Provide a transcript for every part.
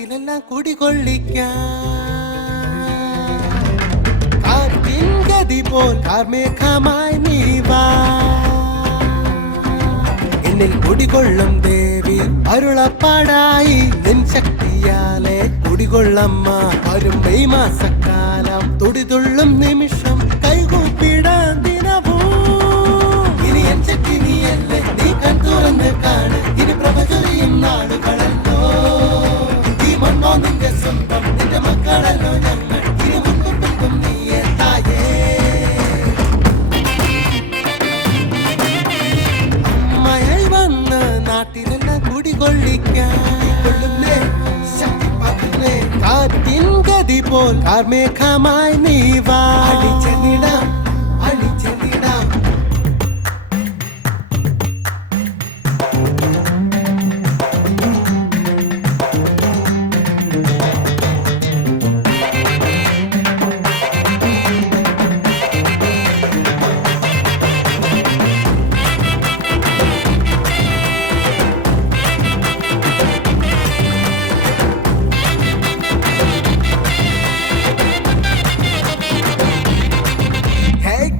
നാട്ടിലെല്ലാം കുടികൊള്ളിക്കാൻ കാറ്റിൻ ഗതി പോൽ കാർമേഘമായി നീ വാ എന്നിൽ കുടികൊള്ളും ദേവി അരുളപ്പാടായി നിൻ ശക്തിയാലെ കുടികൊള്ളമ്മ വരും മെയ് മാസക്കാലം തുടിതുള്ളും നിമിഷം കൈകൂപ്പിടാൻ ദിനവും ഇനി എൻ ശക്തി നീയല്ലേ നീ കൺ തുറന്ന് കാണ് ഇനി പ്രഭചൊരിയും നാടുകളല്ലോ ഈ മണ്ണോ നിന്റെ സ്വന്തം നിന്റെ മക്കളല്ലോ ഞങ്ങൾ ഇനി മുൻകൊട്ടും നീയേ തായേ അമ്മയായി വന്ന് നാട്ടിലെല്ലാം കുടികൊള്ളിക്കാൻ ശക്തി പകർന്നേ കാറ്റിൻ ഗതി പോൽ കാർമേഘമായി നീ വാ അടിച്ചെന്നിടാം അടിച്ചെന്നിടാം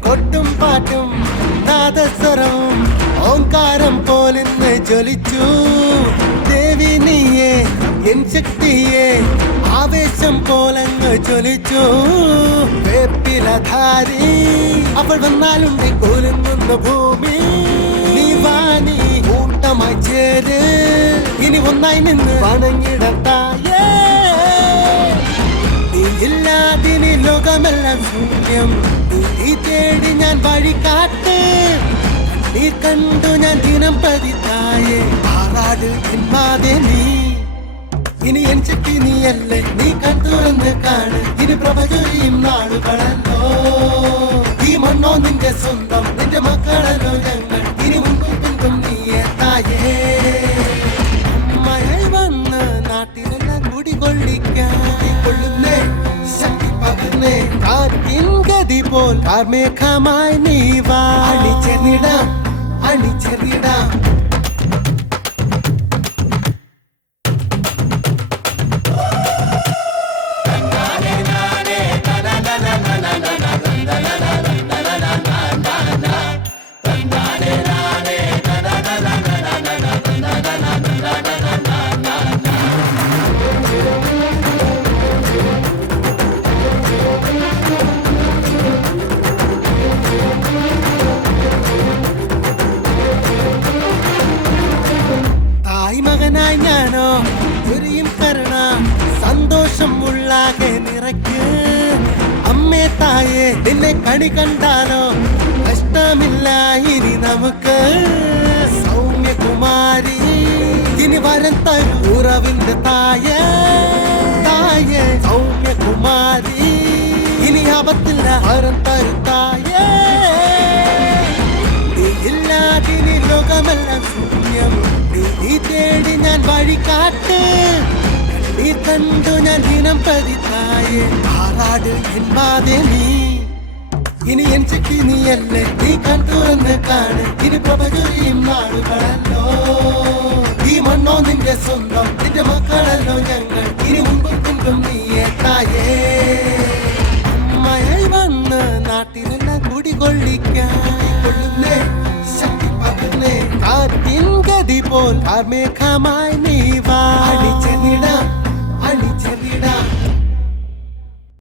കൊട്ടും പാട്ടും നാദസ്വരവും ഓങ്കാരം പോലിന്ന് ജ്വലിച്ചു ദേവി നീയെ എൻ ശക്തിയെ ആവേശം പോലങ്ങ് ജ്വലിച്ചു വേപ്പിലധാരി അവൾ വന്നാലുണ്ടെ കോലുന്ന ഭൂമി നീ വാണി കൂട്ടമായി ചേര് ഇനി ഒന്നായി നിന്ന് വണങ്ങിടത്തായേ നീ ഇല്ലാതിനി ലോകമെല്ലാം ശൂന്യം നീ തേടി ഞാൻ വഴി കാട്ട് നീ കണ്ടു ഞാൻ ദിനം പതിത്തായേ ആറാട് എന്മാതെ നീ ഇനി എൻ ശക്തി നീയല്ലേ നീ കണ്ടുറന്ന് കാണ് ഇനി പ്രഭചൊരിയും നാളുകളല്ലോ ഈ മണ്ണോ നിന്റെ സ്വന്തം നിന്റെ മക്കളല്ലോ ഞങ്ങൾ ഇനി മുൻപും പിൻപും നീയേ തായേ അമ്മയായി വന്ന് നാട്ടിലെല്ലാം കുടികൊള്ളിക്കാൻ കൊള്ളുന്നേ ശക്തി പകർന്നേ കാറ്റിൻ ഗതി പോൽ കാർമേഘമായി നീ വാ അണിച്ചെന്നിടാം അണിച്ചെന്നിടാം മകനായി ഞാനോ ചൊരിയും കരുണ സന്തോഷം ഉള്ളാകെ നിറയ്ക്ക് അമ്മേ തായേ നിന്നെ കണി കണ്ടാലോ കഷ്ടമില്ല ഇനി നമുക്ക് സൗമ്യകുമാരി ഇനി വരം തരും ഉറവിന്റെ തായേ തായേ സൗമ്യകുമാരി ഇനി ആപത്തില്ല വരം തരും തായേ നീ ഇല്ലാതിനി ലോകമെല്ലാം ശൂന്യം നീ തേടി ഞാൻ വഴി കാട്ട് നീ കണ്ടു ഞാൻ ദിനം പതിത്തായേ ആറാട് എന്മാതെ നീ ഇനി എൻ ശക്തി നീയല്ലേ നീ കണ്ടുവന്ന് കാണ് ഇനി പ്രഭചൊരിയും നാടുകളല്ലോ ഈ മണ്ണോ നിന്റെ സ്വന്തം നിന്റെ മക്കളല്ലോ ഞങ്ങൾ ഇനി മുൻപും പിൻപും നീയേ തായേ അമ്മയായി വന്ന് നാട്ടിലെല്ലാം കുടികൊള്ളിക്കാൻ കൊള്ളുന്നേ ശക്തി പകർന്നേ കാറ്റിൻ ഗതി പോൽ കാർമേഘമായി നീ വാ അണിച്ചെന്നിടാം അണിച്ചെന്നിടാം